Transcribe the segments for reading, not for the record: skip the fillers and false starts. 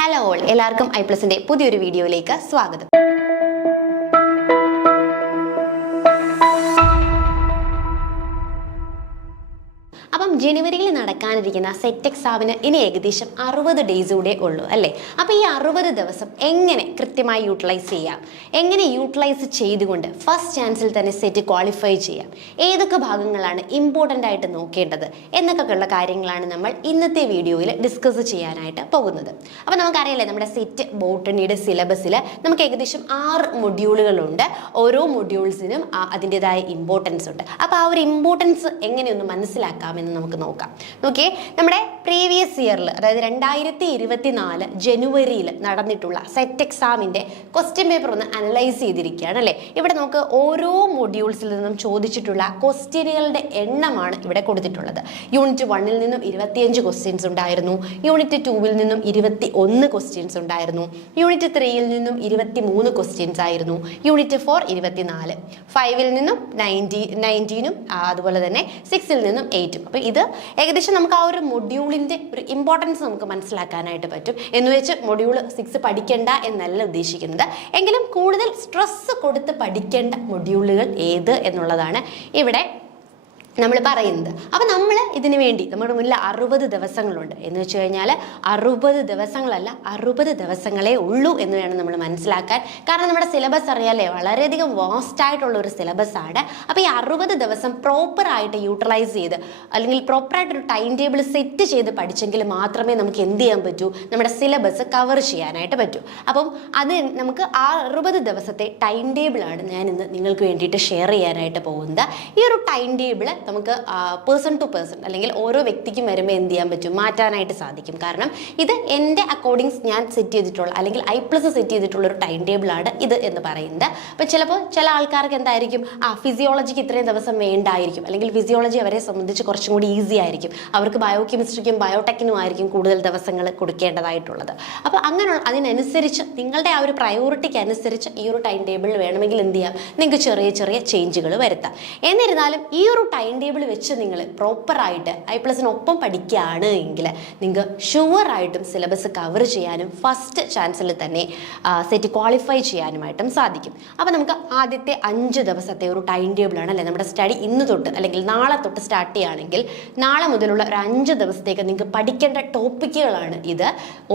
Hello all, എല്ലാവർക്കും ഐപ്ലസിന്റെ പുതിയൊരു വീഡിയോയിലേക്ക് സ്വാഗതം. അപ്പം ജനുവരിയിൽ നടക്കാനിരിക്കുന്ന സെറ്റ് എക്സാമിന് ഇനി ഏകദേശം 60 ഡേയ്സ് കൂടെ ഉള്ളൂ അല്ലേ. അപ്പോൾ ഈ 60 ദിവസം എങ്ങനെ കൃത്യമായി യൂട്ടിലൈസ് ചെയ്യാം, എങ്ങനെ യൂട്ടിലൈസ് ചെയ്തുകൊണ്ട് ഫസ്റ്റ് ചാൻസിൽ തന്നെ സെറ്റ് ക്വാളിഫൈ ചെയ്യാം, ഏതൊക്കെ ഭാഗങ്ങളാണ് ഇമ്പോർട്ടൻ്റ് ആയിട്ട് നോക്കേണ്ടത് എന്നൊക്കെയുള്ള കാര്യങ്ങളാണ് നമ്മൾ ഇന്നത്തെ വീഡിയോയിൽ ഡിസ്കസ് ചെയ്യാനായിട്ട് പോകുന്നത്. അപ്പോൾ നമുക്കറിയാലേ, നമ്മുടെ സെറ്റ് ബോട്ടണിയുടെ സിലബസിൽ നമുക്ക് ഏകദേശം 6 മൊഡ്യൂളുകളുണ്ട്. ഓരോ മൊഡ്യൂൾസിനും അതിൻ്റെതായ ഇമ്പോർട്ടൻസ് ഉണ്ട്. അപ്പോൾ ആ ഒരു ഇമ്പോർട്ടൻസ് എങ്ങനെയൊന്ന് മനസ്സിലാക്കാമെന്ന് നമുക്ക് നോക്കാം. നോക്കിയേ, നമ്മുടെ പ്രീവിയസ് ഇയറിൽ, അതായത് 2024 ജനുവരിയിൽ നടന്നിട്ടുള്ള സെറ്റ് എക്സാമിന്റെ ക്വസ്റ്റ്യൻ പേപ്പർ ഒന്ന് അനലൈസ് ചെയ്തിരിക്കുകയാണ് അല്ലേ. ഇവിടെ നമുക്ക് ഓരോ മൊഡ്യൂൾസിൽ നിന്നും ചോദിച്ചിട്ടുള്ള ക്വസ്റ്റ്യനുകളുടെ എണ്ണമാണ് ഇവിടെ കൊടുത്തിട്ടുള്ളത്. യൂണിറ്റ് 1-ൽ നിന്നും 25 ക്വസ്റ്റ്യൻസ് ഉണ്ടായിരുന്നു, യൂണിറ്റ് 2-ൽ നിന്നും 21 ക്വസ്റ്റ്യൻസ് ഉണ്ടായിരുന്നു, യൂണിറ്റ് 3-ൽ നിന്നും 23 ക്വസ്റ്റ്യൻസ് ആയിരുന്നു, യൂണിറ്റ് 4 24, 5-ൽ നിന്നും 19-ഉം അതുപോലെ തന്നെ 6-ൽ നിന്നും 8-ഉം. അപ്പോൾ ഇത് ഏകദേശം നമുക്ക് ആ ഒരു മൊഡ്യൂളിൻ്റെ ഒരു ഇമ്പോർട്ടൻസ് നമുക്ക് മനസ്സിലാക്കാനായിട്ട് പറ്റും. എന്ന് വെച്ച് മൊഡ്യൂൾ 6 പഠിക്കേണ്ട എന്നല്ല ഉദ്ദേശിക്കുന്നത്, എങ്കിലും കൂടുതൽ സ്ട്രെസ് കൊടുത്ത് പഠിക്കേണ്ട മൊഡ്യൂളുകൾ ഏത് എന്നുള്ളതാണ് ഇവിടെ നമ്മൾ പറയുന്നത്. അപ്പം നമ്മൾ ഇതിനു വേണ്ടി നമ്മുടെ മുന്നിൽ 60 ദിവസങ്ങളുണ്ട്. എന്ന് വെച്ച് കഴിഞ്ഞാൽ 60 ദിവസങ്ങളല്ല, 60 ദിവസങ്ങളേ ഉള്ളൂ എന്ന് വേണം നമ്മൾ മനസ്സിലാക്കാൻ. കാരണം നമ്മുടെ സിലബസ് അറിയാലേ, വളരെയധികം വാസ്റ്റ് ആയിട്ടുള്ള ഒരു സിലബസ് ആണ്. അപ്പോൾ ഈ 60 ദിവസം പ്രോപ്പറായിട്ട് യൂട്ടിലൈസ് ചെയ്ത്, അല്ലെങ്കിൽ പ്രോപ്പറായിട്ടൊരു ടൈം ടേബിൾ സെറ്റ് ചെയ്ത് പഠിച്ചെങ്കിൽ മാത്രമേ നമുക്ക് എന്ത് ചെയ്യാൻ പറ്റൂ, നമ്മുടെ സിലബസ് കവർ ചെയ്യാനായിട്ട് പറ്റൂ. അപ്പം അത് നമുക്ക് ആ 60 ദിവസത്തെ ടൈം ടേബിളാണ് ഞാൻ ഇന്ന് നിങ്ങൾക്ക് വേണ്ടിയിട്ട് ഷെയർ ചെയ്യാനായിട്ട് പോകുന്നത്. ഈ ഒരു ടൈം ടേബിൾ നമുക്ക് പേഴ്സൺ ടു പേഴ്സൺ, അല്ലെങ്കിൽ ഓരോ വ്യക്തിക്കും വരുമ്പോൾ എന്ത് ചെയ്യാൻ പറ്റും, മാറ്റാനായിട്ട് സാധിക്കും. കാരണം ഇത് എൻ്റെ അക്കോർഡിങ്സ് ഞാൻ സെറ്റ് ചെയ്തിട്ടുള്ള, അല്ലെങ്കിൽ ഐപ്ലസ് സെറ്റ് ചെയ്തിട്ടുള്ള ഒരു ടൈം ടേബിളാണ് ഇത് എന്ന് പറയുന്നത്. അപ്പോൾ ചിലപ്പോൾ ചില ആൾക്കാർക്ക് എന്തായിരിക്കും, ഫിസിയോളജിക്ക് ഇത്രയും ദിവസം വേണ്ടായിരിക്കും, അല്ലെങ്കിൽ ഫിസിയോളജി അവരെ സംബന്ധിച്ച് കുറച്ചും കൂടി ഈസി ആയിരിക്കും, അവർക്ക് ബയോ കെമിസ്ട്രിക്കും ബയോടെക്കിനും ആയിരിക്കും കൂടുതൽ ദിവസങ്ങൾ കൊടുക്കേണ്ടതായിട്ടുള്ളത്. അപ്പോൾ അങ്ങനെയുള്ള അതിനനുസരിച്ച് നിങ്ങളുടെ ആ ഒരു പ്രയോറിറ്റിക്ക് അനുസരിച്ച് ഈ ഒരു ടൈം ടേബിളിൽ വേണമെങ്കിൽ എന്ത് ചെയ്യാം, നിങ്ങൾക്ക് ചെറിയ ചെറിയ ചേഞ്ചുകൾ വരുത്താം. എന്നിരുന്നാലും ഈ ഒരു ടൈം ടേബിൾ വെച്ച് നിങ്ങൾ പ്രോപ്പറായിട്ട് ഐപ്ലസിനൊപ്പം പഠിക്കുകയാണ് എങ്കിൽ നിങ്ങൾക്ക് ഷുവറായിട്ടും സിലബസ് കവർ ചെയ്യാനും ഫസ്റ്റ് ചാൻസിൽ തന്നെ സെറ്റ് ക്വാളിഫൈ ചെയ്യാനുമായിട്ടും സാധിക്കും. അപ്പോൾ നമുക്ക് ആദ്യത്തെ 5 ദിവസത്തെ ഒരു ടൈം ടേബിളാണ് അല്ലേ നമ്മുടെ സ്റ്റഡി ഇന്ന് തൊട്ട്, അല്ലെങ്കിൽ നാളെ തൊട്ട് സ്റ്റാർട്ട് ചെയ്യുകയാണെങ്കിൽ നാളെ മുതലുള്ള ഒരു 5 ദിവസത്തേക്ക് നിങ്ങൾക്ക് പഠിക്കേണ്ട ടോപ്പിക്കുകളാണ് ഇത്.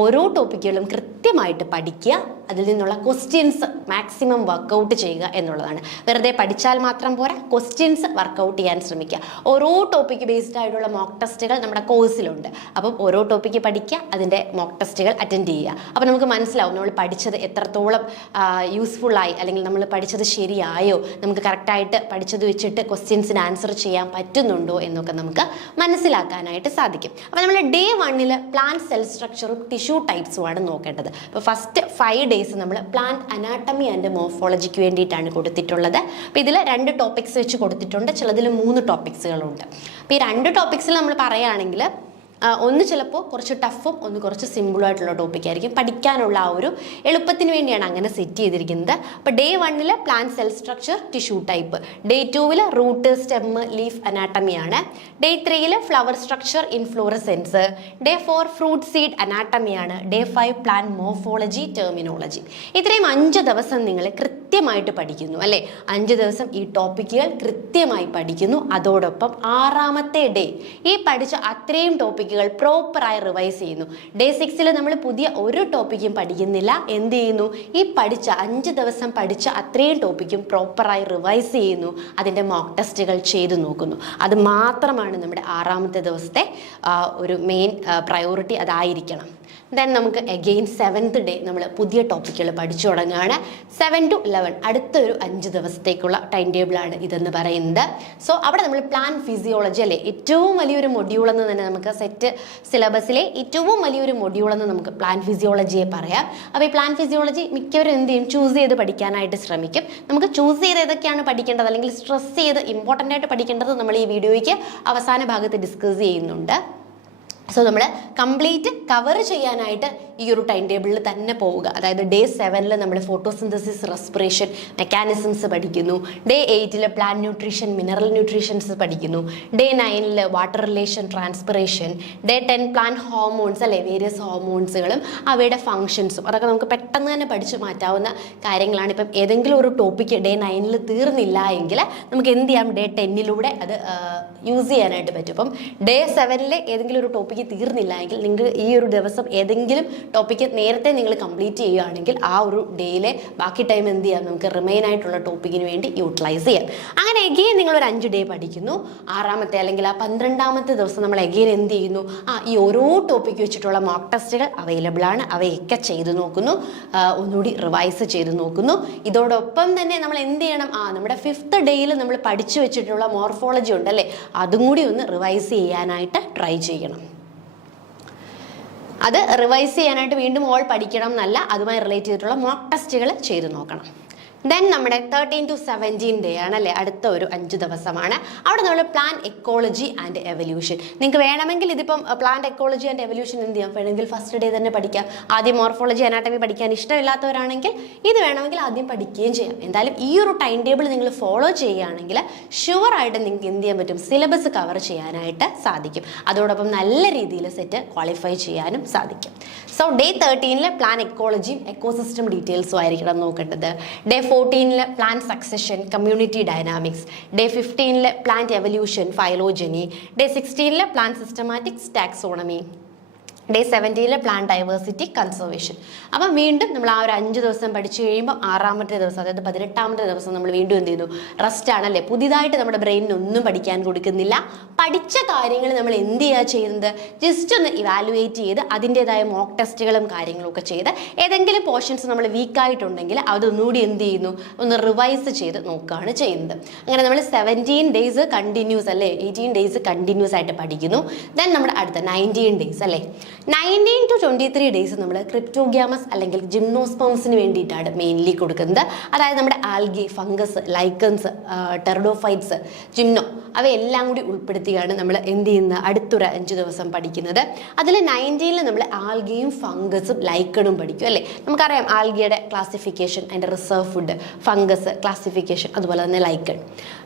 ഓരോ ടോപ്പിക്കുകളും കൃത്യമായിട്ട് പഠിക്കുക, അതിൽ നിന്നുള്ള ക്വസ്റ്റ്യൻസ് മാക്സിമം വർക്കൗട്ട് ചെയ്യുക എന്നുള്ളതാണ്. വെറുതെ പഠിച്ചാൽ മാത്രം പോരാ, ക്വസ്റ്റ്യൻസ് വർക്കൗട്ട് ചെയ്യാൻ ശ്രമിക്കുക. ഓരോ ടോപ്പിക്ക് ബേസ്ഡ് ആയിട്ടുള്ള മോക്ക് ടെസ്റ്റുകൾ നമ്മുടെ കോഴ്സിലുണ്ട്. അപ്പം ഓരോ ടോപ്പിക്ക് പഠിക്കുക, അതിൻ്റെ മോക്ക് ടെസ്റ്റുകൾ അറ്റൻഡ് ചെയ്യുക. അപ്പോൾ നമുക്ക് മനസ്സിലാവും നമ്മൾ പഠിച്ചത് എത്രത്തോളം യൂസ്ഫുള്ളായി, അല്ലെങ്കിൽ നമ്മൾ പഠിച്ചത് ശരിയായോ, നമുക്ക് കറക്റ്റായിട്ട് പഠിച്ചത് വെച്ചിട്ട് ക്വസ്റ്റ്യൻസിന് ആൻസർ ചെയ്യാൻ പറ്റുന്നുണ്ടോ എന്നൊക്കെ നമുക്ക് മനസ്സിലാക്കാനായിട്ട് സാധിക്കും. അപ്പോൾ നമ്മൾ ഡേ 1-ൽ പ്ലാന്റ് സെൽ സ്ട്രക്ചറും ടിഷ്യൂ ടൈപ്സുമാണ് നോക്കേണ്ടത്. അപ്പോൾ ഫസ്റ്റ് 5 ഡേയ്സ് നമ്മൾ പ്ലാന്റ് അനാട്ടമി ആൻഡ് മോർഫോളജിക്ക് വേണ്ടിയിട്ടാണ് കൊടുത്തിട്ടുള്ളത്. അപ്പോൾ ഇതിൽ 2 ടോപ്പിക്സ് വെച്ച് കൊടുത്തിട്ടുണ്ട്, ചിലതിൽ 3 ടോപ്പിക്സുകളുണ്ട്. അപ്പോൾ ഈ 2 ടോപ്പിക്സിൽ നമ്മൾ പറയുകയാണെങ്കിൽ ഒന്ന് ചിലപ്പോൾ കുറച്ച് ടഫും ഒന്ന് കുറച്ച് സിമ്പിളുമായിട്ടുള്ള ടോപ്പിക്കായിരിക്കും. പഠിക്കാനുള്ള ആ ഒരു എളുപ്പത്തിന് വേണ്ടിയാണ് അങ്ങനെ സെറ്റ് ചെയ്തിരിക്കുന്നത്. അപ്പോൾ ഡേ 1-ൽ plant cell structure tissue type, day 2-ൽ റൂട്ട് സ്റ്റെം ലീഫ് അനാട്ടമിയാണ്, ഡേ 3-ൽ flower structure inflorescence, day 4 fruit seed അനാട്ടമിയാണ്, ഡേ 5 പ്ലാന്റ് മോർഫോളജി ടെർമിനോളജി. ഇത്രയും 5 ദിവസം നിങ്ങൾ കൃത്യമായിട്ട് പഠിക്കുന്നു അല്ലേ. 5 ദിവസം ഈ ടോപ്പിക്കുകൾ കൃത്യമായി പഠിക്കുന്നു. അതോടൊപ്പം 6ാമത്തെ ഡേ ഈ പഠിച്ച അത്രയും ടോപ്പിക്കുകൾ പ്രോപ്പറായി റിവൈസ് ചെയ്യുന്നു. ഡേ 6-ൽ നമ്മൾ പുതിയ ഒരു ടോപ്പിക്കും പഠിക്കുന്നില്ല. എന്ത് ചെയ്യുന്നു, ഈ പഠിച്ച 5 ദിവസം പഠിച്ച അത്രയും ടോപ്പിക്കും പ്രോപ്പറായി റിവൈസ് ചെയ്യുന്നു, അതിൻ്റെ മോക്ക് ടെസ്റ്റുകൾ ചെയ്തു നോക്കുന്നു. അത് മാത്രമാണ് നമ്മുടെ 6ാമത്തെ ദിവസത്തെ ഒരു മെയിൻ പ്രയോറിറ്റി, അതായിരിക്കണം. ദെൻ നമുക്ക് അഗെയിൻ 7th ഡേ നമ്മൾ പുതിയ ടോപ്പിക്കുകൾ പഠിച്ചു തുടങ്ങുകയാണ്. 7 to 11 അടുത്തൊരു 5 ദിവസത്തേക്കുള്ള ടൈം ടേബിളാണ് ഇതെന്ന് പറയുന്നത്. സോ അവിടെ നമ്മൾ പ്ലാൻ ഫിസിയോളജി അല്ലേ, ഏറ്റവും വലിയൊരു മൊഡ്യൂൾ എന്ന് തന്നെ നമുക്ക് സെറ്റ് സിലബസിലെ ഏറ്റവും വലിയൊരു മൊഡ്യൂൾ എന്ന് നമുക്ക് പ്ലാൻ ഫിസിയോളജിയെ പറയാം. അപ്പോൾ ഈ പ്ലാൻ ഫിസിയോളജി മിക്കവരും എന്ത് ചെയ്യും, ചൂസ് ചെയ്ത് പഠിക്കാനായിട്ട് ശ്രമിക്കും. നമുക്ക് ചൂസ് ചെയ്ത് ഏതൊക്കെയാണ് പഠിക്കേണ്ടത്, അല്ലെങ്കിൽ സ്ട്രെസ് ചെയ്ത് ഇമ്പോർട്ടൻ്റ് ആയിട്ട് പഠിക്കേണ്ടത് നമ്മൾ ഈ വീഡിയോയ്ക്ക് അവസാന ഭാഗത്ത് ഡിസ്കസ് ചെയ്യുന്നുണ്ട്. സോ നമ്മൾ കംപ്ലീറ്റ് കവർ ചെയ്യാനായിട്ട് ഈ ഒരു ടൈം ടേബിളിൽ തന്നെ പോവുക. അതായത് ഡേ 7 നമ്മൾ ഫോട്ടോസിന്തസിസ്, റെസ്പിറേഷൻ മെക്കാനിസംസ് പഠിക്കുന്നു. Day 8 plant nutrition, mineral nutritions പഠിക്കുന്നു. Day 9 water relation, transpiration. Day 10 plant hormones അല്ലെ, വേരിയസ് ഹോർമോൺസുകളും അവയുടെ ഫങ്ഷൻസും. അതൊക്കെ നമുക്ക് പെട്ടെന്ന് തന്നെ പഠിച്ചു മാറ്റാവുന്ന കാര്യങ്ങളാണ്. ഇപ്പം ഏതെങ്കിലും ഒരു ടോപ്പിക്ക് ഡേ 9 തീർന്നില്ല എങ്കിൽ നമുക്ക് എന്ത് ചെയ്യാം, ഡേ 10 അത് യൂസ് ചെയ്യാനായിട്ട് പറ്റും. അപ്പം ഡേ 7 ഏതെങ്കിലും ഒരു ടോപ്പിക്ക് തീർന്നില്ല എങ്കിൽ നിങ്ങൾ ഈ ഒരു ദിവസം ഏതെങ്കിലും ടോപ്പിക്ക് നേരത്തെ നിങ്ങൾ കംപ്ലീറ്റ് ചെയ്യുകയാണെങ്കിൽ ആ ഒരു ഡേയിലെ ബാക്കി ടൈം എന്ത് ചെയ്യാം, നമുക്ക് റിമെയിൻ ആയിട്ടുള്ള ടോപ്പിക്കിന് വേണ്ടി യൂട്ടിലൈസ് ചെയ്യാം. അങ്ങനെ എഗെയിൻ നിങ്ങൾ ഒരു 5 ഡേ പഠിക്കുന്നു. 6ാമത്തെ അല്ലെങ്കിൽ ആ 12ാമത്തെ ദിവസം നമ്മൾ എഗെയിൻ എന്ത് ചെയ്യുന്നു, ഈ ഓരോ ടോപ്പിക്ക് വെച്ചിട്ടുള്ള മോക്ക് ടെസ്റ്റുകൾ അവൈലബിൾ ആണ്, അവയൊക്കെ ചെയ്ത് നോക്കുന്നു, ഒന്നുകൂടി റിവൈസ് ചെയ്ത് നോക്കുന്നു. ഇതോടൊപ്പം തന്നെ നമ്മൾ എന്ത് ചെയ്യണം, നമ്മുടെ 5th ഡേയിൽ നമ്മൾ പഠിച്ചു വെച്ചിട്ടുള്ള മോർഫോളജി ഉണ്ടല്ലേ, അതും കൂടി ഒന്ന് റിവൈസ് ചെയ്യാനായിട്ട് ട്രൈ ചെയ്യണം. അത് റിവൈസ് ചെയ്യാനായിട്ട് വീണ്ടും പഠിക്കണം എന്നല്ല, അതുമായി റിലേറ്റ് ചെയ്തിട്ടുള്ള മോക്ക് ടെസ്റ്റുകൾ ചെയ്ത് നോക്കണം. ദെൻ നമ്മുടെ 13 to 17 ഡേ ആണല്ലേ, അടുത്ത ഒരു 5 ദിവസമാണ്. അവിടെ നമ്മൾ പ്ലാന്റ് എക്കോളജി ആൻഡ് എവല്യൂഷൻ. നിങ്ങൾക്ക് വേണമെങ്കിൽ ഇതിപ്പം പ്ലാന്റ് എക്കോളജി ആൻഡ് എവല്യൂഷൻ എന്ത് ചെയ്യാം, വേണമെങ്കിൽ ഫസ്റ്റ് ഡേ തന്നെ പഠിക്കാം. ആദ്യം മോർഫോളജി, അനാട്ടമി പഠിക്കാൻ ഇഷ്ടമില്ലാത്തവരാണെങ്കിൽ ഇത് വേണമെങ്കിൽ ആദ്യം പഠിക്കുകയും ചെയ്യാം. എന്തായാലും ഈ ഒരു ടൈം ടേബിൾ നിങ്ങൾ ഫോളോ ചെയ്യുകയാണെങ്കിൽ ഷുവറായിട്ട് നിങ്ങൾക്ക് എന്ത് ചെയ്യാൻ പറ്റും, സിലബസ് കവർ ചെയ്യാനായിട്ട് സാധിക്കും. അതോടൊപ്പം നല്ല രീതിയിൽ സെറ്റ് ക്വാളിഫൈ ചെയ്യാനും സാധിക്കും. സോ ഡേ 13 പ്ലാൻ എക്കോളജിയും എക്കോസിസ്റ്റം ഡീറ്റെയിൽസും ആയിരിക്കണം നോക്കേണ്ടത്. Day 14 plant succession, community dynamics. Day 15 plant evolution, phylogeny. Day 16 plant systematics, taxonomy. Day 17 plant diversity, conservation. അപ്പം വീണ്ടും നമ്മൾ ആ ഒരു 5 ദിവസം പഠിച്ചു കഴിയുമ്പോൾ 6ാമത്തെ ദിവസം, അതായത് 18ാമത്തെ ദിവസം നമ്മൾ വീണ്ടും എന്ത് ചെയ്യുന്നു, റെസ്റ്റ് ആണല്ലേ. പുതിയതായിട്ട് നമ്മുടെ ബ്രെയിനിന് ഒന്നും പഠിക്കാൻ കൊടുക്കുന്നില്ല. പഠിച്ച കാര്യങ്ങൾ നമ്മൾ എന്ത് ചെയ്യുക ചെയ്യുന്നത്, ജസ്റ്റ് ഒന്ന് ഇവാലുവേറ്റ് ചെയ്ത് അതിൻ്റെതായ മോക്ക് ടെസ്റ്റുകളും കാര്യങ്ങളും ഒക്കെ ചെയ്ത് ഏതെങ്കിലും പോർഷൻസ് നമ്മൾ വീക്കായിട്ടുണ്ടെങ്കിൽ അതൊന്നുകൂടി എന്ത് ചെയ്യുന്നു, ഒന്ന് റിവൈസ് ചെയ്ത് നോക്കുകയാണ് ചെയ്യുന്നത്. അങ്ങനെ നമ്മൾ 17 ഡേയ്സ് കണ്ടിന്യൂസ് അല്ലേ, 18 ഡേയ്സ് കണ്ടിന്യൂസ് ആയിട്ട് പഠിക്കുന്നു. ദെൻ നമ്മുടെ അടുത്ത 19 ഡേയ്സ് അല്ലേ, 19 to 23 ഡേയ്സ് നമ്മൾ ക്രിപ്റ്റോഗ്യാമസ് അല്ലെങ്കിൽ ജിംനോസ്പേംസിന് വേണ്ടിയിട്ടാണ് മെയിൻലി കൊടുക്കുന്നത്. അതായത് നമ്മുടെ ആൽഗി, ഫംഗസ്, ലൈക്കൻസ്, ടെറഡോഫൈറ്റ്സ്, ജിംനോ അവയെല്ലാം കൂടി ഉൾപ്പെടുത്തിയാണ് നമ്മൾ എന്ത് ചെയ്യുന്നത്, അടുത്തൊരു 5 ദിവസം പഠിക്കുന്നത്. അതിൽ 19 നമ്മൾ ആൽഗയും ഫംഗസും ലൈക്കണും പഠിക്കും അല്ലേ. നമുക്കറിയാം ആൽഗയുടെ ക്ലാസിഫിക്കേഷൻ, അതിൻ്റെ റിസർവ് ഫുഡ്, ഫംഗസ് ക്ലാസിഫിക്കേഷൻ, അതുപോലെ തന്നെ ലൈക്കൺ.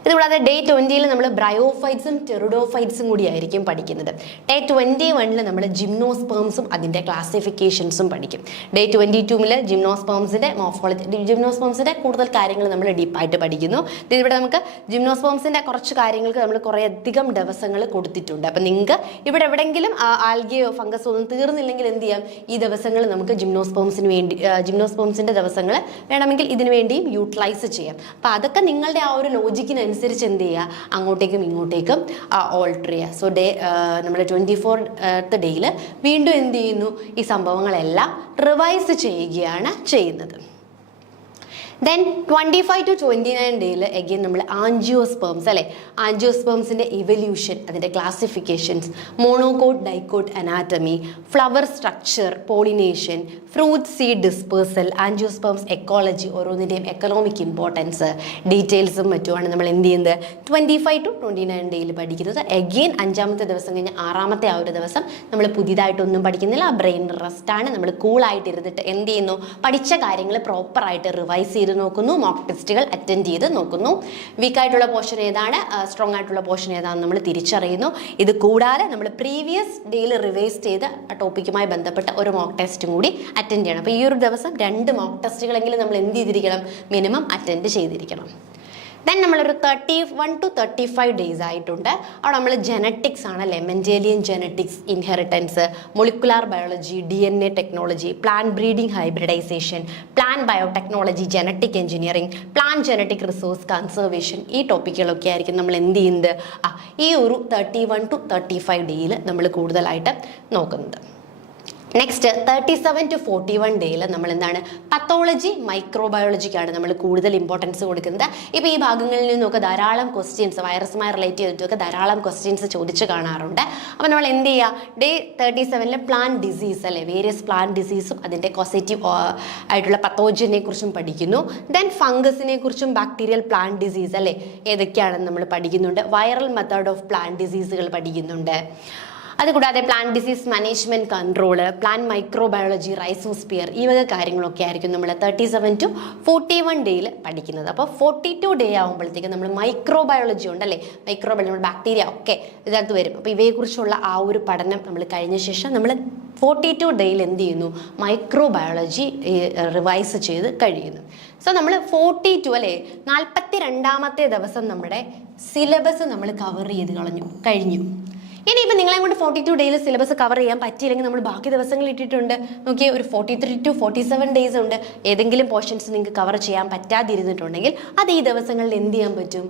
ഇതുകൂടാതെ ഡേ 20 നമ്മൾ ബ്രയോഫൈറ്റ്സും ടെറിഡോഫൈറ്റ്സും കൂടി ആയിരിക്കും പഠിക്കുന്നത്. ഡേ 21 നമ്മൾ ജിംനോസ്പേംസും അതിൻ്റെ ക്ലാസിഫിക്കേഷൻസും പഠിക്കും. ഡേ 22 ജിംനോസ്പേംസിൻ്റെ മോർഫോളജി, ജിംനോസ്പേംസിൻ്റെ കൂടുതൽ കാര്യങ്ങൾ നമ്മൾ ഡീപ്പായിട്ട് പഠിക്കുന്നു. ഇവിടെ നമുക്ക് ജിംനോസ്പേംസിൻ്റെ കുറച്ച് കാര്യങ്ങൾക്ക് നമ്മൾ കുറേ അധികം ദിവസങ്ങൾ കൊടുത്തിട്ടുണ്ട്. അപ്പം നിങ്ങൾക്ക് ഇവിടെ എവിടെയെങ്കിലും ആൽഗയോ ഫംഗസോ ഒന്നും തീർന്നില്ലെങ്കിൽ എന്ത് ചെയ്യാം, ഈ ദിവസങ്ങൾ നമുക്ക് ജിംനോസ്പേംസിന് വേണ്ടി, ജിംനോസ്പേംസിൻ്റെ ദിവസങ്ങൾ വേണമെങ്കിൽ ഇതിനു വേണ്ടിയും യൂട്ടിലൈസ് ചെയ്യാം. അപ്പോൾ അതൊക്കെ നിങ്ങളുടെ ആ ഒരു ലോജിക്കിനനുസരിച്ച് എന്ത് ചെയ്യുക, അങ്ങോട്ടേക്കും ഇങ്ങോട്ടേക്കും ഓൾട്ടർ ചെയ്യുക. സോ ഡേ നമ്മൾ 24th ഡേയിൽ വീണ്ടും എന്ത് ചെയ്യുന്നു, ഈ സംഭവങ്ങളെല്ലാം റിവൈസ് ചെയ്യുകയാണ് ചെയ്യുന്നത്. ദെൻ 25 to 29 ഡേയിൽ എഗെയിൻ നമ്മൾ ആൻജിയോസ്പേംസ് അല്ലേ, ആൻജിയോസ്പേംസിൻ്റെ ഇവല്യൂഷൻ, അതിൻ്റെ classifications, monocot, dicot anatomy, flower structure, pollination, fruit seed dispersal, angiosperms ecology, ഓരോന്നിൻ്റെയും എക്കണോമിക് ഇമ്പോർട്ടൻസ് ഡീറ്റെയിൽസും മറ്റുമാണ് നമ്മൾ എന്ത് ചെയ്യുന്നത് 25 to 29 ഡേയിൽ പഠിക്കുന്നത്. എഗെയിൻ 5ാമത്തെ ദിവസം കഴിഞ്ഞ് 6ാമത്തെ ആ ഒരു ദിവസം നമ്മൾ പുതിയതായിട്ടൊന്നും പഠിക്കുന്നില്ല, ബ്രെയിൻ റെസ്റ്റാണ്. നമ്മൾ കൂളായിട്ട് ഇരുന്നിട്ട് എന്ത് ചെയ്യുന്നു, പഠിച്ച കാര്യങ്ങൾ പ്രോപ്പറായിട്ട് റിവൈസ് ചെയ്ത് നോക്കുന്നു, മോക്ക് ടെസ്റ്റുകൾ അറ്റൻഡ് ചെയ്ത് നോക്കുന്നു. വീക്കായിട്ടുള്ള പോർഷൻ ഏതാണ്, സ്ട്രോങ് ആയിട്ടുള്ള പോർഷൻ ഏതാണെന്ന് നമ്മൾ തിരിച്ചറിയുന്നു. ഇത് കൂടാതെ നമ്മൾ പ്രീവിയസ് ഡേയിൽ റിവൈസ് ചെയ്ത് ആ ടോപ്പിക്കുമായി ബന്ധപ്പെട്ട ഒരു മോക്ക് ടെസ്റ്റും കൂടി അറ്റൻഡ് ചെയ്യണം. അപ്പോൾ ഈ ഒരു ദിവസം 2 മോക്ക് ടെസ്റ്റുകളെങ്കിലും നമ്മൾ എന്ത് ചെയ്തിരിക്കണം, മിനിമം അറ്റൻഡ് ചെയ്തിരിക്കണം. ദെൻ നമ്മളൊരു 31 to 35 ഡേയ്സ് ആയിട്ടുണ്ട്. അവിടെ നമ്മൾ ജെനറ്റിക്സ് ആണല്ലേ, Mendelian genetics, inheritance, molecular biology, DNA technology, plant breeding hybridization, plant biotechnology, genetic engineering, plant genetic resource conservation, ഈ ടോപ്പിക്കുകളൊക്കെ ആയിരിക്കും നമ്മൾ എന്ത് ചെയ്യുന്നത് ഈ ഒരു 31 to 35 ഡേയിൽ നമ്മൾ കൂടുതലായിട്ട് നോക്കുന്നത്. നെക്സ്റ്റ് 37 to 41 ഡേയിൽ നമ്മൾ എന്താണ്, പത്തോളജി, മൈക്രോബയോളജിക്കാണ് നമ്മൾ കൂടുതൽ ഇമ്പോർട്ടൻസ് കൊടുക്കുന്നത്. ഇപ്പോൾ ഈ ഭാഗങ്ങളിൽ നിന്നൊക്കെ ധാരാളം ക്വസ്റ്റ്യൻസ് വൈറസുമായി റിലേറ്റ് ചെയ്തിട്ടൊക്കെ ധാരാളം ക്വസ്റ്റ്യൻസ് ചോദിച്ച് കാണാറുണ്ട്. അപ്പോൾ നമ്മൾ എന്ത് ചെയ്യുക, ഡേ 37 പ്ലാന്റ് ഡിസീസ് അല്ലേ, വേരിയസ് പ്ലാന്റ് ഡിസീസും അതിൻ്റെ കോസേറ്റീവ് ആയിട്ടുള്ള പത്തോജനെ കുറിച്ചും പഠിക്കുന്നു. ദെൻ ഫംഗസിനെ കുറിച്ചും ബാക്ടീരിയൽ പ്ലാന്റ് ഡിസീസ് അല്ലേ ഏതൊക്കെയാണെന്ന് നമ്മൾ പഠിക്കുന്നുണ്ട്. വൈറൽ മെത്തേഡ് ഓഫ് പ്ലാന്റ് ഡിസീസുകൾ പഠിക്കുന്നുണ്ട്. അതുകൂടാതെ plant disease management control, plant microbiology, rhizosphere, ഈ വക കാര്യങ്ങളൊക്കെ ആയിരിക്കും നമ്മൾ 37 to 41 ഡേയിൽ പഠിക്കുന്നത്. അപ്പോൾ 42 ഡേ ആകുമ്പോഴത്തേക്ക് നമ്മൾ മൈക്രോബയോളജി ഉണ്ടല്ലേ, മൈക്രോബയോളജി നമ്മുടെ ബാക്ടീരിയ ഒക്കെ ഇതിനകത്ത് വരും. അപ്പോൾ ഇവയെക്കുറിച്ചുള്ള ആ ഒരു പഠനം നമ്മൾ കഴിഞ്ഞ ശേഷം നമ്മൾ 42 ഡേയിൽ എന്ത് ചെയ്യുന്നു, മൈക്രോബയോളജി റിവൈസ് ചെയ്ത് കഴിയുന്നു. സോ നമ്മൾ 42 അല്ലേ, 42ാമത്തെ ദിവസം നമ്മുടെ സിലബസ് നമ്മൾ കവർ ചെയ്ത് കഴിഞ്ഞു. ഇനിയിപ്പോൾ നിങ്ങളെ കൊണ്ട് 42 ഡേയിൽ സിലബസ് കവർ ചെയ്യാൻ പറ്റിയില്ലെങ്കിൽ നമ്മൾ ബാക്കി ദിവസങ്ങൾ ഇട്ടിട്ടുണ്ട്. നോക്കിയേ, ഒരു 43 to 47 ഡേയ്സ് ഉണ്ട്. ഏതെങ്കിലും പോർഷൻസ് നിങ്ങൾക്ക് കവർ ചെയ്യാൻ പറ്റാതിരുന്നിട്ടുണ്ടെങ്കിൽ അത് ഈ ദിവസങ്ങളിൽ എന്ത് ചെയ്യാൻ പറ്റും,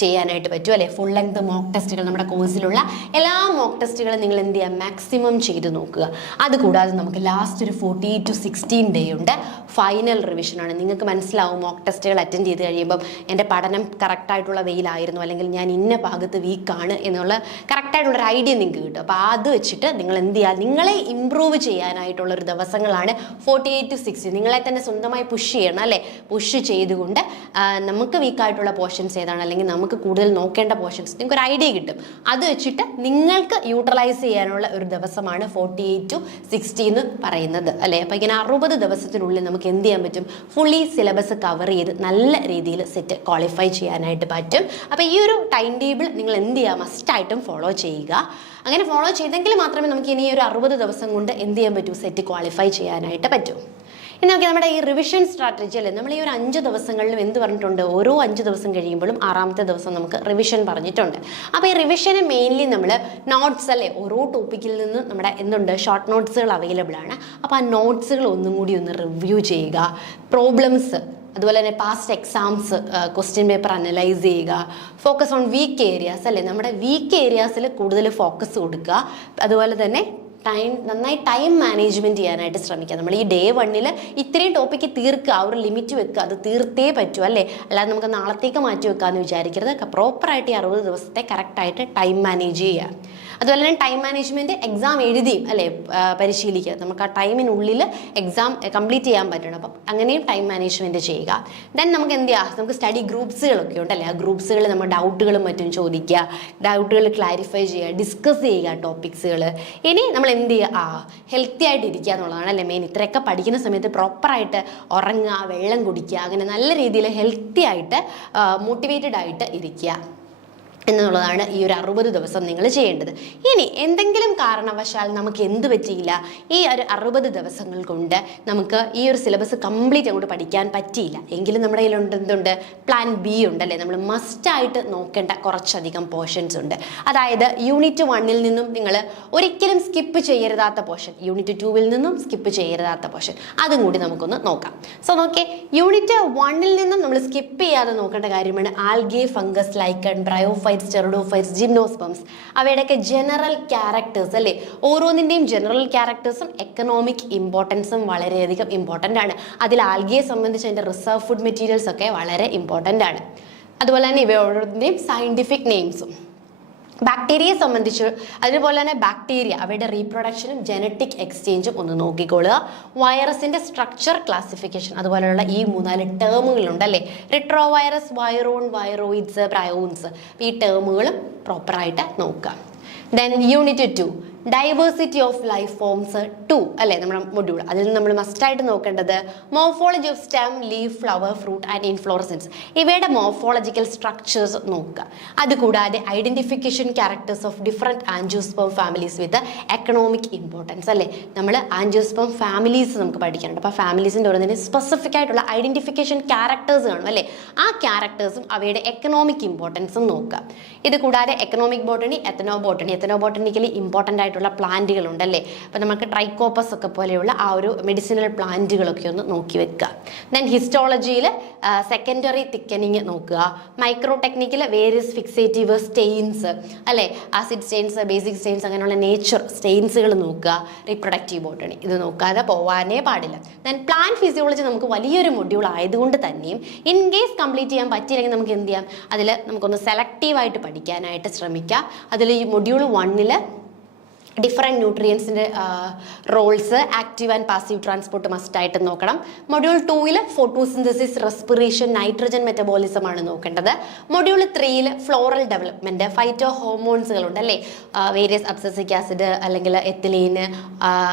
ചെയ്യാനായിട്ട് പറ്റും അല്ലേ. ഫുൾ ലെങ്ത് മോക്ക് ടെസ്റ്റുകൾ, നമ്മുടെ കോഴ്സിലുള്ള എല്ലാ മോക്ക് ടെസ്റ്റുകളും നിങ്ങൾ എന്ത് ചെയ്യുക, മാക്സിമം ചെയ്ത് നോക്കുക. അതുകൂടാതെ നമുക്ക് ലാസ്റ്റ് ഒരു 14 to 16 ഡേ ഉണ്ട്, ഫൈനൽ റിവിഷനാണ്. നിങ്ങൾക്ക് മനസ്സിലാവും മോക്ക് ടെസ്റ്റുകൾ അറ്റൻഡ് ചെയ്ത് കഴിയുമ്പം എൻ്റെ പഠനം കറക്റ്റായിട്ടുള്ള വെയിലായിരുന്നു, അല്ലെങ്കിൽ ഞാൻ ഇന്ന ഭാഗത്ത് വീക്കാണ് എന്നുള്ള കറക്റ്റായിട്ടുള്ള ഐഡിയ നിങ്ങൾക്ക് കിട്ടും. അപ്പോൾ അത് വെച്ചിട്ട് നിങ്ങൾ എന്ത് ചെയ്യുക, നിങ്ങളെ ഇമ്പ്രൂവ് ചെയ്യാനായിട്ടുള്ള ഒരു ദിവസങ്ങളാണ് 48 to 60. നിങ്ങളെ തന്നെ സ്വന്തമായി പുഷ് ചെയ്യണം അല്ലേ. പുഷ് ചെയ്തുകൊണ്ട് നമുക്ക് വീക്കായിട്ടുള്ള പോർഷൻസ് ഏതാണ്, അല്ലെങ്കിൽ നമുക്ക് കൂടുതൽ നോക്കേണ്ട പോർഷൻസ് നിങ്ങൾക്ക് ഒരു ഐഡിയ കിട്ടും. അത് വെച്ചിട്ട് നിങ്ങൾക്ക് യൂട്ടിലൈസ് ചെയ്യാനുള്ള ഒരു ദിവസമാണ് 48 to 60 എന്ന് പറയുന്നത് അല്ലേ. അപ്പോൾ ഇങ്ങനെ 60 ദിവസത്തിനുള്ളിൽ നമുക്ക് എന്ത് ചെയ്യാൻ പറ്റും, ഫുള്ളി സിലബസ് കവർ ചെയ്ത് നല്ല രീതിയിൽ സെറ്റ് ക്വാളിഫൈ ചെയ്യാനായിട്ട് പറ്റും. അപ്പോൾ ഈ ഒരു ടൈം ടേബിൾ നിങ്ങൾ എന്ത് ചെയ്യുക, മസ്റ്റായിട്ടും ഫോളോ ചെയ്യുക. അങ്ങനെ ഫോളോ ചെയ്തെങ്കിൽ മാത്രമേ നമുക്ക് ഇനി ഒരു 60 ദിവസം കൊണ്ട് എന്ത് ചെയ്യാൻ പറ്റൂ, സെറ്റ് ക്വാളിഫൈ ചെയ്യാനായിട്ട് പറ്റൂ. ഇനി നമുക്ക് നമ്മുടെ ഈ റിവിഷൻ സ്ട്രാറ്റജി അല്ലേ, നമ്മൾ ഈ ഒരു 5 ദിവസങ്ങളിലും എന്ത് പറഞ്ഞിട്ടുണ്ട്, ഓരോ 5 ദിവസം കഴിയുമ്പോഴും 6ാമത്തെ ദിവസം നമുക്ക് റിവിഷൻ പറഞ്ഞിട്ടുണ്ട്. അപ്പോൾ ഈ റിവിഷന് മെയിൻലി നമ്മൾ നോട്ട്സ് അല്ലേ, ഓരോ ടോപ്പിക്കിൽ നിന്ന് നമ്മുടെ എന്തുണ്ട്, ഷോർട്ട് നോട്ട്സുകൾ അവൈലബിൾ ആണ്. അപ്പോൾ ആ നോട്ട്സുകൾ ഒന്നും കൂടി ഒന്ന് റിവ്യൂ ചെയ്യുക, പ്രോബ്ലംസ്, അതുപോലെ തന്നെ past exams question paper analyse ചെയ്യുക, ഫോക്കസ് ഓൺ വീക്ക് ഏരിയാസ് അല്ലേ, നമ്മുടെ വീക്ക് ഏരിയാസിൽ കൂടുതൽ ഫോക്കസ് കൊടുക്കുക. അതുപോലെ തന്നെ നന്നായി ടൈം മാനേജ്മെൻറ്റ് ചെയ്യാനായിട്ട് ശ്രമിക്കുക. നമ്മൾ ഈ ഡേ 1 ഇത്രയും ടോപ്പിക്ക് തീർക്കുക, ആ ഒരു ലിമിറ്റ് വെക്കുക, അത് തീർത്തേ പറ്റൂ അല്ലേ. അല്ലാതെ നമുക്ക് നാളത്തേക്ക് മാറ്റി വെക്കാമെന്ന് വിചാരിക്കരുത്. പ്രോപ്പറായിട്ട് ഈ 60 ദിവസത്തെ കറക്റ്റായിട്ട് ടൈം മാനേജ് ചെയ്യുക. അതുപോലെ തന്നെ ടൈം മാനേജ്മെൻറ്റ് എക്സാം എഴുതിയും അല്ലേ പരിശീലിക്കുക. നമുക്ക് ആ ടൈമിനുള്ളിൽ എക്സാം കംപ്ലീറ്റ് ചെയ്യാൻ പറ്റണം. അപ്പം അങ്ങനെയും ടൈം മാനേജ്മെൻറ്റ് ചെയ്യുക. ദെൻ നമുക്ക് എന്ത് ചെയ്യുക, നമുക്ക് സ്റ്റഡി ഗ്രൂപ്പ്സുകളൊക്കെ ഉണ്ടല്ലേ, ആ ഗ്രൂപ്പ്സുകളിൽ നമ്മൾ ഡൗട്ടുകളും മറ്റും ചോദിക്കുക, ഡൗട്ടുകൾ ക്ലാരിഫൈ ചെയ്യുക, ഡിസ്കസ് ചെയ്യുക ടോപ്പിക്സുകൾ. ഇനി നമ്മൾ എന്ത് ചെയ്യുക, ഹെൽത്തി ആയിട്ട് ഇരിക്കുക എന്നുള്ളതാണ് അല്ലേ മെയിൻ. ഇത്രയൊക്കെ പഠിക്കുന്ന സമയത്ത് പ്രോപ്പറായിട്ട് ഉറങ്ങുക, വെള്ളം കുടിക്കുക, അങ്ങനെ നല്ല രീതിയിൽ ഹെൽത്തി ആയിട്ട് മോട്ടിവേറ്റഡ് ആയിട്ട് ഇരിക്കുക എന്നുള്ളതാണ് ഈ ഒരു 60 ദിവസം നിങ്ങൾ ചെയ്യേണ്ടത്. ഇനി എന്തെങ്കിലും കാരണവശാൽ നമുക്ക് എന്ത് പറ്റിയില്ല, ഈ ഒരു 60 ദിവസങ്ങൾ കൊണ്ട് നമുക്ക് ഈ ഒരു സിലബസ് കംപ്ലീറ്റ് അങ്ങോട്ട് പഠിക്കാൻ പറ്റിയില്ല എങ്കിലും നമ്മുടെ കയ്യിലുണ്ട് എന്തുണ്ട്, പ്ലാൻ ബി ഉണ്ടല്ലേ. നമ്മൾ മസ്റ്റായിട്ട് നോക്കേണ്ട കുറച്ചധികം പോർഷൻസ് ഉണ്ട്. അതായത് യൂണിറ്റ് 1 നിന്നും നിങ്ങൾ ഒരിക്കലും സ്കിപ്പ് ചെയ്യരുതാത്ത പോർഷൻ, യൂണിറ്റ് 2 നിന്നും സ്കിപ്പ് ചെയ്യരുതാത്ത പോർഷൻ, അതും കൂടി നമുക്കൊന്ന് നോക്കാം. സോ നോക്കിയേ, യൂണിറ്റ് 1 നിന്നും നമ്മൾ സ്കിപ്പ് ചെയ്യാതെ നോക്കേണ്ട കാര്യമാണ് algae, fungus, lichen, bryophytes, pteridophytes, gymnosperms, അവയുടെയൊക്കെ ജനറൽ ക്യാരക്ടേഴ്സ് അല്ലേ. ഓരോന്നിൻ്റെയും ജനറൽ ക്യാരക്ടേഴ്സും എക്കണോമിക് ഇമ്പോർട്ടൻസും വളരെയധികം ഇമ്പോർട്ടൻ്റ് ആണ്. അതിൽ ആൽഗയെ സംബന്ധിച്ച് അതിൻ്റെ റിസർവ് ഫുഡ് മെറ്റീരിയൽസ് ഒക്കെ വളരെ ഇമ്പോർട്ടൻ്റ് ആണ്. അതുപോലെ തന്നെ ഇവ ഓരോന്നിൻ്റെയും സയൻറ്റിഫിക് നെയിംസും. ബാക്ടീരിയയെ സംബന്ധിച്ച് അതുപോലെ തന്നെ ബാക്ടീരിയ അവയുടെ റീപ്രൊഡക്ഷനും ജനറ്റിക് എക്സ്ചേഞ്ചും ഒന്ന് നോക്കിക്കൊള്ളുക. വൈറസിന്റെ സ്ട്രക്ചർ, ക്ലാസിഫിക്കേഷൻ, അതുപോലെയുള്ള ഈ 3-4 ടേമുകളുണ്ടല്ലേ, റിട്രോ വൈറസ്, വൈറോൺ, വൈറോയിഡ്സ്, ബ്രയോൺസ്, ഈ ടേമുകളും പ്രോപ്പറായിട്ട് നോക്കുക. Then unit 2 diversity of life forms 2 അല്ലേ നമ്മുടെ മൊഡ്യൂൾ. അതിൽ നിന്ന് നമ്മൾ മസ്റ്റായിട്ട് നോക്കേണ്ടത് morphology of stem, leaf, flower, fruit and inflorescence, ഇവയുടെ മോർഫോളജിക്കൽ സ്ട്രക്ചേഴ്സ് നോക്കുക. അതുകൂടാതെ identification characters of different angiosperm families with economic importance അല്ലേ. നമ്മൾ ആൻജിയോസ്പേം ഫാമിലീസ് നമുക്ക് പഠിക്കാനുണ്ട്. അപ്പോൾ ഫാമിലീസിൻ്റെ ഓരോന്നിന് സ്പെസിഫിക് ആയിട്ടുള്ള ഐഡന്റിഫിക്കേഷൻ ക്യാരക്ടേഴ്സ് കാണും അല്ലേ. ആ ക്യാരക്ടേഴ്സും അവയുടെ എക്കണോമിക് ഇമ്പോർട്ടൻസും നോക്കുക. ഇത് കൂടാതെ എക്കണോമിക് ബോട്ടണി, എത്തനോബോട്ടണിക്കലി ഇമ്പോർട്ടൻ്റ് ആയിട്ടുള്ള പ്ലാന്റുകൾ ഉണ്ടല്ലേ. അപ്പോൾ നമുക്ക് ട്രൈക്കോപ്പസ് ഒക്കെ പോലെയുള്ള ആ ഒരു മെഡിസിനൽ പ്ലാന്റുകളൊക്കെ ഒന്ന് നോക്കി വെക്കുക. ദെൻ ഹിസ്റ്റോളജിയിൽ സെക്കൻഡറി തിക്കനിങ് നോക്കുക. മൈക്രോ ടെക്നിക്കിൽ വേരിയസ് ഫിക്സേറ്റീവ് സ്റ്റെയിൻസ് അല്ലേ, ആസിഡ് സ്റ്റെയിൻസ്, ബേസിക് സ്റ്റെയിൻസ്, അങ്ങനെയുള്ള നേച്ചർ സ്റ്റെയിൻസുകൾ നോക്കുക. റീപ്രൊഡക്റ്റീവ് ബോട്ടണി ഇത് നോക്കാതെ പോവാനേ പാടില്ല. ദെൻ പ്ലാൻ ഫിസിയോളജി നമുക്ക് വലിയൊരു മൊഡ്യൂൾ ആയതുകൊണ്ട് തന്നെയും ഇൻ കേസ് കംപ്ലീറ്റ് ചെയ്യാൻ പറ്റിയില്ലെങ്കിൽ നമുക്ക് എന്ത് ചെയ്യാം, അതിൽ നമുക്കൊന്ന് സെലക്റ്റീവായിട്ട് പഠിക്കാനായിട്ട് ശ്രമിക്കാം. അതിൽ ഈ മൊഡ്യൂൾ 1 ഡിഫറെൻറ്റ് ന്യൂട്രിയൻസിൻ്റെ roles, active and passive transport മസ്റ്റായിട്ട് നോക്കണം. Module 2 photosynthesis, respiration, nitrogen metabolism ആണ് നോക്കേണ്ടത്. മൊഡ്യൂൾ 3 ഫ്ലോറൽ ഡെവലപ്മെൻറ്റ്, ഫൈറ്റോ ഹോർമോൺസുകളുണ്ട് അല്ലേ, വേരിയസ് അബ്സസിക് ആസിഡ് അല്ലെങ്കിൽ എത്തിലീന്,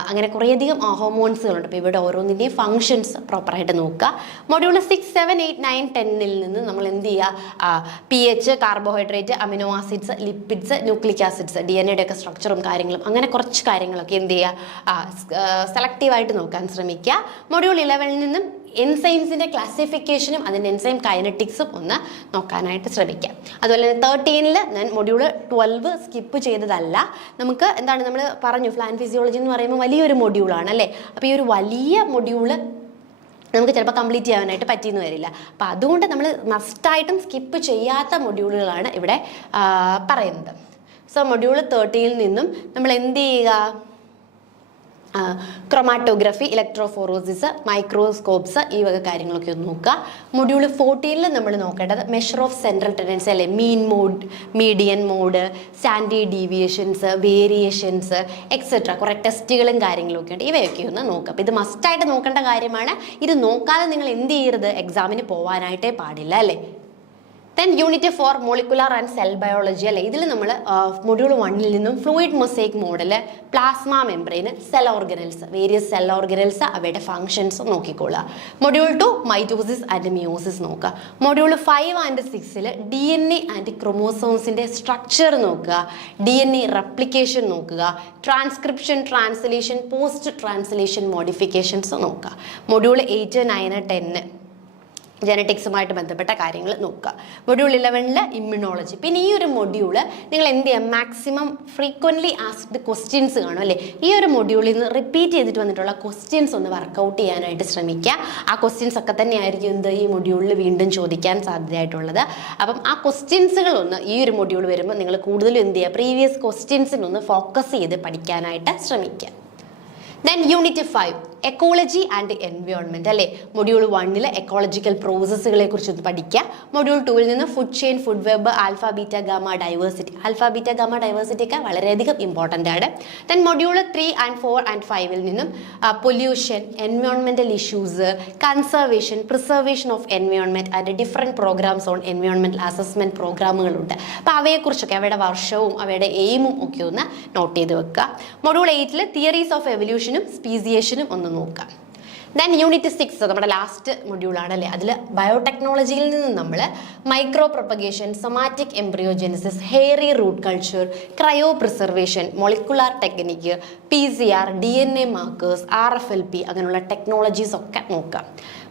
അങ്ങനെ കുറേയധികം ഹോർമോൺസുകളുണ്ട്. അപ്പോൾ ഇവിടെ ഓരോന്നിൻ്റെയും ഫങ്ഷൻസ് പ്രോപ്പറായിട്ട് നോക്കുക. മൊഡ്യൂൾ 6, 7, 8, 9, 10 നിന്ന് നമ്മൾ എന്ത് ചെയ്യുക, pH, carbohydrate, amino acids, lipids, nucleic acids, DNA ഒക്കെ സ്ട്രക്ചറും കാര്യങ്ങളും അങ്ങനെ കുറച്ച് കാര്യങ്ങളൊക്കെ എന്ത് ചെയ്യുക, സെലക്റ്റീവായിട്ട് നോക്കാൻ ശ്രമിക്കുക. മൊഡ്യൂൾ 11 നിന്നും എൻസൈംസിൻ്റെ ക്ലാസിഫിക്കേഷനും അതിൻ്റെ എൻസൈം കൈനറ്റിക്സും ഒന്ന് നോക്കാനായിട്ട് ശ്രമിക്കാം. അതുപോലെ തന്നെ 13 ഞാൻ മൊഡ്യൂൾ 12 സ്കിപ്പ് ചെയ്തതല്ല. നമുക്ക് എന്താണ്, നമ്മൾ പറഞ്ഞു പ്ലാന്റ് ഫിസിയോളജി എന്ന് പറയുമ്പോൾ വലിയൊരു മൊഡ്യൂളാണ് അല്ലേ. അപ്പോൾ ഈ ഒരു വലിയ മൊഡ്യൂള് നമുക്ക് ചിലപ്പോൾ കംപ്ലീറ്റ് ചെയ്യാനായിട്ട് പറ്റിയെന്ന് വരില്ല. അപ്പോൾ അതുകൊണ്ട് നമ്മൾ മസ്റ്റായിട്ടും സ്കിപ്പ് ചെയ്യാത്ത മൊഡ്യൂളുകളാണ് ഇവിടെ പറയുന്നത്. സോ മൊഡ്യൂൾ 13 നിന്നും നമ്മൾ എന്ത് ചെയ്യുക, ക്രൊമാറ്റോഗ്രഫി, ഇലക്ട്രോഫോറോസിസ്, മൈക്രോസ്കോപ്സ്, ഈ വക കാര്യങ്ങളൊക്കെ ഒന്ന് നോക്കുക. മൊഡ്യൂൾ 14 നമ്മൾ നോക്കേണ്ടത് മെഷർ ഓഫ് സെൻട്രൽ ടെൻഡൻസി അല്ലെ, mean mode, median mode, standard deviations, variations etcetera കുറേ ടെസ്റ്റുകളും കാര്യങ്ങളും ഒക്കെ ഉണ്ട്. ഇവയൊക്കെ ഒന്ന് നോക്കുക. അപ്പോൾ ഇത് മസ്റ്റായിട്ട് നോക്കേണ്ട കാര്യമാണ്. ഇത് നോക്കാതെ നിങ്ങൾ എന്ത് ചെയ്യരുത്, എക്സാമിന് പോകാനായിട്ടേ പാടില്ല അല്ലേ. Then unit 4 molecular and cell biology അല്ലേ. ഇതിൽ നമ്മൾ മൊഡ്യൂൾ 1 നിന്നും ഫ്ലൂയിഡ് മൊസൈക്ക് മോഡൽ, പ്ലാസ്മ മെംബ്രെയിന്, cell organelles, various cell organelles, അവയുടെ ഫങ്ഷൻസ് നോക്കിക്കൊള്ളുക. മൊഡ്യൂൾ 2 മൈറ്റോസിസ് ആൻഡ് മിയോസിസ് നോക്കുക. മൊഡ്യൂൾ 5 ആൻഡ് 6 DNA ആൻഡ് ക്രോമോസോംസിൻ്റെ സ്ട്രക്ചർ നോക്കുക, DNA റെപ്ലിക്കേഷൻ നോക്കുക, transcription, translation, post translation modifications നോക്കുക. മൊഡ്യൂൾ 8, 9, 10 ജനറ്റിക്സുമായിട്ട് ബന്ധപ്പെട്ട കാര്യങ്ങൾ നോക്കുക. Module 11 immunology. പിന്നെ ഈ ഒരു മൊഡ്യൂള് നിങ്ങൾ എന്ത് ചെയ്യുക, മാക്സിമം ഫ്രീക്വൻ്റ്ലി ആസ്ക്ഡ് ക്വസ്റ്റ്യൻസ് കാണും അല്ലേ. ഈ ഒരു മൊഡ്യൂളിൽ നിന്ന് റിപ്പീറ്റ് ചെയ്തിട്ട് വന്നിട്ടുള്ള ക്വസ്റ്റ്യൻസ് ഒന്ന് വർക്കൗട്ട് ചെയ്യാനായിട്ട് ശ്രമിക്കുക. ആ ക്വസ്റ്റ്യൻസ് ഒക്കെ തന്നെയായിരിക്കും എന്ത് ഈ മൊഡ്യൂളിൽ വീണ്ടും ചോദിക്കാൻ സാധ്യതയായിട്ടുള്ളത്. അപ്പം ആ ക്വസ്റ്റ്യൻസുകളൊന്ന് ഈ ഒരു മൊഡ്യൂൾ വരുമ്പോൾ നിങ്ങൾ കൂടുതലും എന്ത് ചെയ്യുക, പ്രീവിയസ് ക്വസ്റ്റ്യൻസിനൊന്ന് ഫോക്കസ് ചെയ്ത് പഠിക്കാനായിട്ട് ശ്രമിക്കുക. Then unit 5 ecology and environment അല്ലേ. മൊഡ്യൂൾ 1 എക്കോളജിക്കൽ പ്രോസസ്സുകളെ കുറിച്ചൊന്ന് പഠിക്കുക. മൊഡ്യൂൾ 2 നിന്ന് food chain, food web, alpha beta gamma diversity. Alpha beta gamma diversity ഒക്കെ വളരെയധികം ഇമ്പോർട്ടൻ്റ് ആണ്. ദെൻ മൊഡ്യൂൾ 3 ആൻഡ് 4 ആൻഡ് 5 നിന്നും pollution, environmental issues, conservation, preservation of environment and different programs on environmental assessment പ്രോഗ്രാമുകളുണ്ട്. അപ്പോൾ അവയെക്കുറിച്ചൊക്കെ അവയുടെ വർഷവും അവയുടെ എയിമും ഒക്കെ ഒന്ന് നോട്ട് ചെയ്ത് വെക്കുക. മൊഡ്യൂൾ 8 തിയറീസ് ഓഫ് എവല്യൂഷനും സ്പീസിയേഷനും ഒന്ന് നോക്കാം. ദെൻ യൂണിറ്റ് 6 നമ്മുടെ ലാസ്റ്റ് മൊഡ്യൂളാണ് അല്ലേ. അതിൽ ബയോടെക്നോളജിയിൽ നിന്ന് നമ്മൾ micro propagation, somatic embryogenesis, hairy root culture, cryo preservation, molecular technique, PCR, DNA markers, RFLP അങ്ങനെയുള്ള ടെക്നോളജീസ് ഒക്കെ നോക്കാം.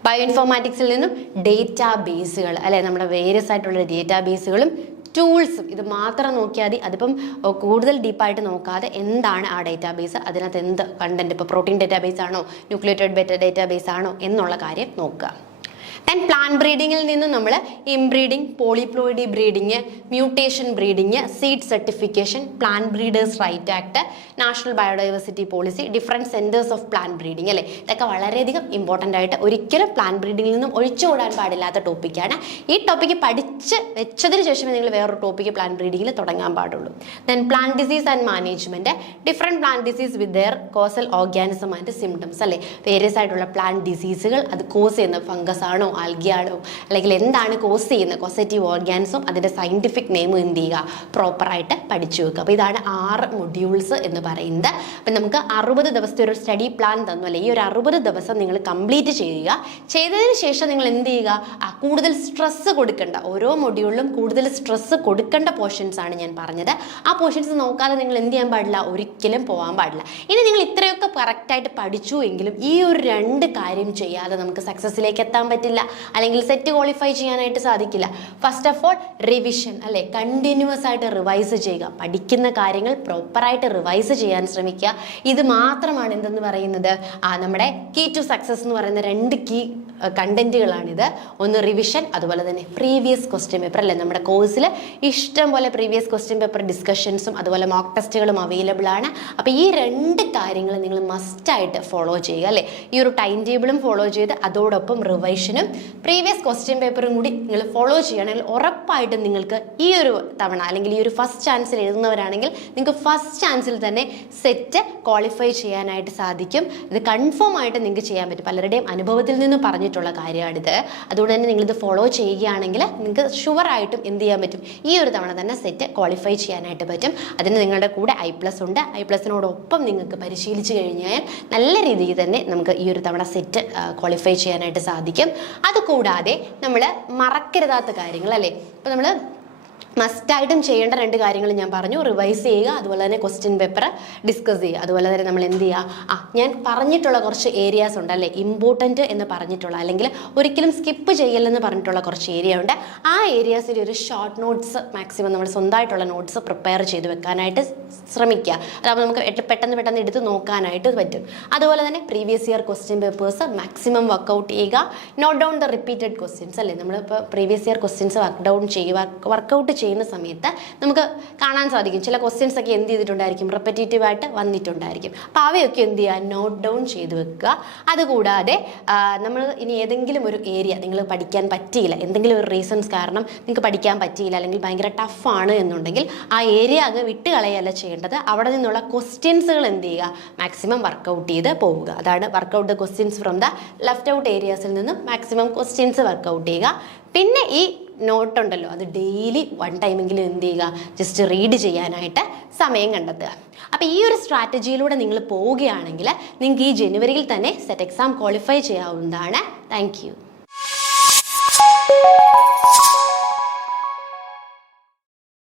ബയോ ഇൻഫോർമാറ്റിക്സിൽ നിന്നും ഡേറ്റാ ബേസുകൾ അല്ലെ, നമ്മുടെ വേരിയസ് ആയിട്ടുള്ള ഡേറ്റാ ബേസുകളും ടൂൾസും ഇത് മാത്രം നോക്കിയാൽ മതി. അതിപ്പം കൂടുതൽ ഡീപ്പായിട്ട് നോക്കാതെ എന്താണ് ആ ഡേറ്റാബേസ്, അതിനകത്ത് എന്ത് കണ്ടന്റ്, ഇപ്പോൾ പ്രോട്ടീൻ ഡേറ്റാബേസ് ആണോ, ന്യൂക്ലിയോറ്റൈഡ് ഡേറ്റാബേസ് ആണോ എന്നുള്ള കാര്യം നോക്കുക. ആൻഡ് പ്ലാന്റ് ബ്രീഡിങ്ങിൽ നിന്ന് നമ്മൾ inbreeding, polyploidy breeding, mutation breeding, seed certification, plant breeders right act, national biodiversity policy, different centres of plant breeding അല്ലേ. ഇതൊക്കെ വളരെയധികം ഇമ്പോർട്ടൻ്റ് ആയിട്ട് ഒരിക്കലും പ്ലാന്റ് ബ്രീഡിങ്ങിൽ നിന്നും ഒഴിച്ചുകൂടാൻ പാടില്ലാത്ത ടോപ്പിക്കാണ്. ഈ ടോപ്പിക്ക് പഠിച്ച് വെച്ചതിന് ശേഷമേ നിങ്ങൾ വേറൊരു ടോപ്പിക്ക് പ്ലാന്റ് ബ്രീഡിങ്ങിൽ തുടങ്ങാൻ പാടുള്ളൂ. Then plant disease and management, different plant disease with their causal organism and symptoms അല്ലേ. വേരിയസ് ആയിട്ടുള്ള പ്ലാന്റ് ഡിസീസുകൾ, അത് കോസ് ചെയ്യുന്ന ഫംഗസ് ആണോ, ആൽഗിയാണോ, അല്ലെങ്കിൽ എന്താണ് കോസ് ചെയ്യുന്നത്, കോസറ്റീവ് ഓർഗാനിസം, അതിൻ്റെ സയൻറ്റിഫിക് നെയിം എന്ത് ചെയ്യുക, പ്രോപ്പറായിട്ട് പഠിച്ചു വെക്കുക. അപ്പോൾ ഇതാണ് 6 മൊഡ്യൂൾസ് എന്ന് പറയുന്നത്. അപ്പം നമുക്ക് 60 ദിവസത്തെ ഒരു സ്റ്റഡി പ്ലാൻ തന്നു അല്ലേ. ഈ ഒരു 60 ദിവസം നിങ്ങൾ കംപ്ലീറ്റ് ചെയ്യുക. ചെയ്തതിന് ശേഷം നിങ്ങൾ എന്ത് ചെയ്യുക, കൂടുതൽ സ്ട്രെസ്സ് കൊടുക്കേണ്ട, ഓരോ മൊഡ്യൂളിലും കൂടുതൽ സ്ട്രെസ്സ് കൊടുക്കേണ്ട പോർഷൻസ് ആണ് ഞാൻ പറഞ്ഞത്. ആ പോർഷൻസ് നോക്കാതെ നിങ്ങൾ എന്ത് ചെയ്യാൻ പാടില്ല, ഒരിക്കലും പോകാൻ പാടില്ല. ഇനി നിങ്ങൾ ഇത്രയൊക്കെ കറക്റ്റായിട്ട് പഠിച്ചു എങ്കിലും ഈ ഒരു 2 കാര്യം ചെയ്യാതെ നമുക്ക് സക്സസ്സിലേക്ക് എത്താൻ പറ്റില്ല, അല്ലെങ്കിൽ സെറ്റ് ക്വാളിഫൈ ചെയ്യാനായിട്ട് സാധിക്കില്ല. ഫസ്റ്റ് ഓഫ് ഓൾ റിവിഷൻ അല്ലേ, കണ്ടിന്യൂസ് ആയിട്ട് റിവൈസ് ചെയ്യുക, പഠിക്കുന്ന കാര്യങ്ങൾ പ്രോപ്പറായിട്ട് റിവൈസ് ചെയ്യാൻ ശ്രമിക്കുക. ഇത് മാത്രമാണ് എന്തെന്ന് പറയുന്നത്, നമ്മുടെ കീ ടു സക്സസ് എന്ന് പറയുന്ന 2 കീ കണ്ടന്റുകളാണിത്. ഒന്ന് റിവിഷൻ, അതുപോലെ തന്നെ പ്രീവിയസ് ക്വസ്റ്റ്യൻ പേപ്പർ അല്ലേ. നമ്മുടെ കോഴ്സിൽ ഇഷ്ടം പോലെ പ്രീവിയസ് ക്വസ്റ്റ്യൻ പേപ്പർ ഡിസ്കഷൻസും അതുപോലെ മോക്ക് ടെസ്റ്റുകളും അവൈലബിൾ ആണ്. അപ്പോൾ ഈ 2 കാര്യങ്ങൾ നിങ്ങൾ മസ്റ്റായിട്ട് ഫോളോ ചെയ്യുക അല്ലേ. ഈ ഒരു ടൈം ടേബിളും ഫോളോ ചെയ്ത് അതോടൊപ്പം റിവൈഷനും പാറ്റേണും പ്രീവിയസ് ക്വസ്റ്റ്യൻ പേപ്പറും കൂടി നിങ്ങൾ ഫോളോ ചെയ്യുകയാണെങ്കിൽ ഉറപ്പായിട്ടും നിങ്ങൾക്ക് ഈ ഒരു തവണ അല്ലെങ്കിൽ ഈ ഒരു ഫസ്റ്റ് ചാൻസിൽ എഴുതുന്നവരാണെങ്കിൽ നിങ്ങൾക്ക് ഫസ്റ്റ് ചാൻസിൽ തന്നെ സെറ്റ് ക്വാളിഫൈ ചെയ്യാനായിട്ട് സാധിക്കും. ഇത് കൺഫേം ആയിട്ട് നിങ്ങൾക്ക് ചെയ്യാൻ പറ്റും. പലരുടെയും അനുഭവത്തിൽ നിന്ന് പറഞ്ഞിട്ടുള്ള കാര്യമാണിത്. അതുകൊണ്ട് തന്നെ നിങ്ങളിത് ഫോളോ ചെയ്യുകയാണെങ്കിൽ നിങ്ങൾക്ക് ഷുവറായിട്ടും എന്ത് ചെയ്യാൻ പറ്റും, ഈ ഒരു തവണ തന്നെ സെറ്റ് ക്വാളിഫൈ ചെയ്യാനായിട്ട് പറ്റും. അതിന് നിങ്ങളുടെ കൂടെ I+ ഉണ്ട്. I+നോടൊപ്പം നിങ്ങൾക്ക് പരിശീലിച്ച് കഴിഞ്ഞാൽ നല്ല രീതിയിൽ തന്നെ നമുക്ക് ഈ ഒരു തവണ സെറ്റ് ക്വാളിഫൈ ചെയ്യാനായിട്ട് സാധിക്കും. അതുകൂടാതെ നമ്മൾ മറക്കരുതാത്ത കാര്യങ്ങൾ അല്ലേ, ഇപ്പം നമ്മൾ മസ്റ്റായിട്ടും ചെയ്യേണ്ട 2 കാര്യങ്ങൾ ഞാൻ പറഞ്ഞു. റിവൈസ് ചെയ്യുക, അതുപോലെ തന്നെ ക്വസ്റ്റ്യൻ പേപ്പർ ഡിസ്കസ് ചെയ്യുക. അതുപോലെ തന്നെ നമ്മൾ എന്ത് ചെയ്യുക, ഞാൻ പറഞ്ഞിട്ടുള്ള കുറച്ച് ഏരിയാസ് ഉണ്ട് അല്ലേ, ഇമ്പോർട്ടൻറ്റ് എന്ന് പറഞ്ഞിട്ടുള്ള അല്ലെങ്കിൽ ഒരിക്കലും സ്കിപ്പ് ചെയ്യലെന്ന് പറഞ്ഞിട്ടുള്ള കുറച്ച് ഏരിയ ഉണ്ട്. ആ ഏരിയാസിൽ ഒരു ഷോർട്ട് നോട്ട്സ് മാക്സിമം നമ്മൾ സ്വന്തമായിട്ടുള്ള നോട്ട്സ് പ്രിപ്പയർ ചെയ്ത് വെക്കാനായിട്ട് ശ്രമിക്കുക. അതാകുമ്പോൾ നമുക്ക് പെട്ടെന്ന് എടുത്ത് നോക്കാനായിട്ട് പറ്റും. അതുപോലെ തന്നെ previous year question papers maximum work out ചെയ്യുക. Note down the repeated questions അല്ലേ, നമ്മളിപ്പോൾ പ്രീവിയസ് ഇയർ ക്വസ്റ്റ്യൻസ് വർക്കൗട്ട് ചെയ്യുന്ന സമയത്ത് നമുക്ക് കാണാൻ സാധിക്കും ചില ക്വസ്റ്റ്യൻസ് ഒക്കെ എന്ത് ചെയ്തിട്ടുണ്ടായിരിക്കും, റിപ്പറ്റേറ്റീവ് ആയിട്ട് വന്നിട്ടുണ്ടായിരിക്കും. അപ്പോൾ അവയൊക്കെ എന്ത് ചെയ്യുക, നോട്ട് ഡൗൺ ചെയ്ത് വെക്കുക. അതുകൂടാതെ നമ്മൾ ഇനി ഏതെങ്കിലും ഒരു ഏരിയ നിങ്ങൾ പഠിക്കാൻ പറ്റിയില്ല, എന്തെങ്കിലും ഒരു റീസൺസ് കാരണം നിങ്ങൾക്ക് പഠിക്കാൻ പറ്റിയില്ല അല്ലെങ്കിൽ ഭയങ്കര ടഫാണ് എന്നുണ്ടെങ്കിൽ ആ ഏരിയ അങ്ങ് വിട്ടുകളയല്ല ചെയ്യേണ്ടത്. അവിടെ നിന്നുള്ള ക്വസ്റ്റ്യൻസുകൾ എന്ത് ചെയ്യുക, മാക്സിമം വർക്കൗട്ട് ചെയ്ത് പോവുക. അതാണ് work out the questions from the left out ഏരിയാസിൽ നിന്നും മാക്സിമം ക്വസ്റ്റ്യൻസ് വർക്കൗട്ട് ചെയ്യുക. പിന്നെ ഈ നോട്ട് ഉണ്ടല്ലോ, അത് ഡെയിലി 1 ടൈമെങ്കിലും എന്ത് ചെയ്യുക, ജസ്റ്റ് റീഡ് ചെയ്യാനായിട്ട് സമയം കണ്ടെത്തുക. അപ്പോൾ ഈ ഒരു സ്ട്രാറ്റജിയിലൂടെ നിങ്ങൾ പോവുകയാണെങ്കിൽ നിങ്ങൾക്ക് ഈ ജനുവരിയിൽ തന്നെ സെറ്റ് എക്സാം ക്വാളിഫൈ ചെയ്യാവുന്നതാണ്. Thank you.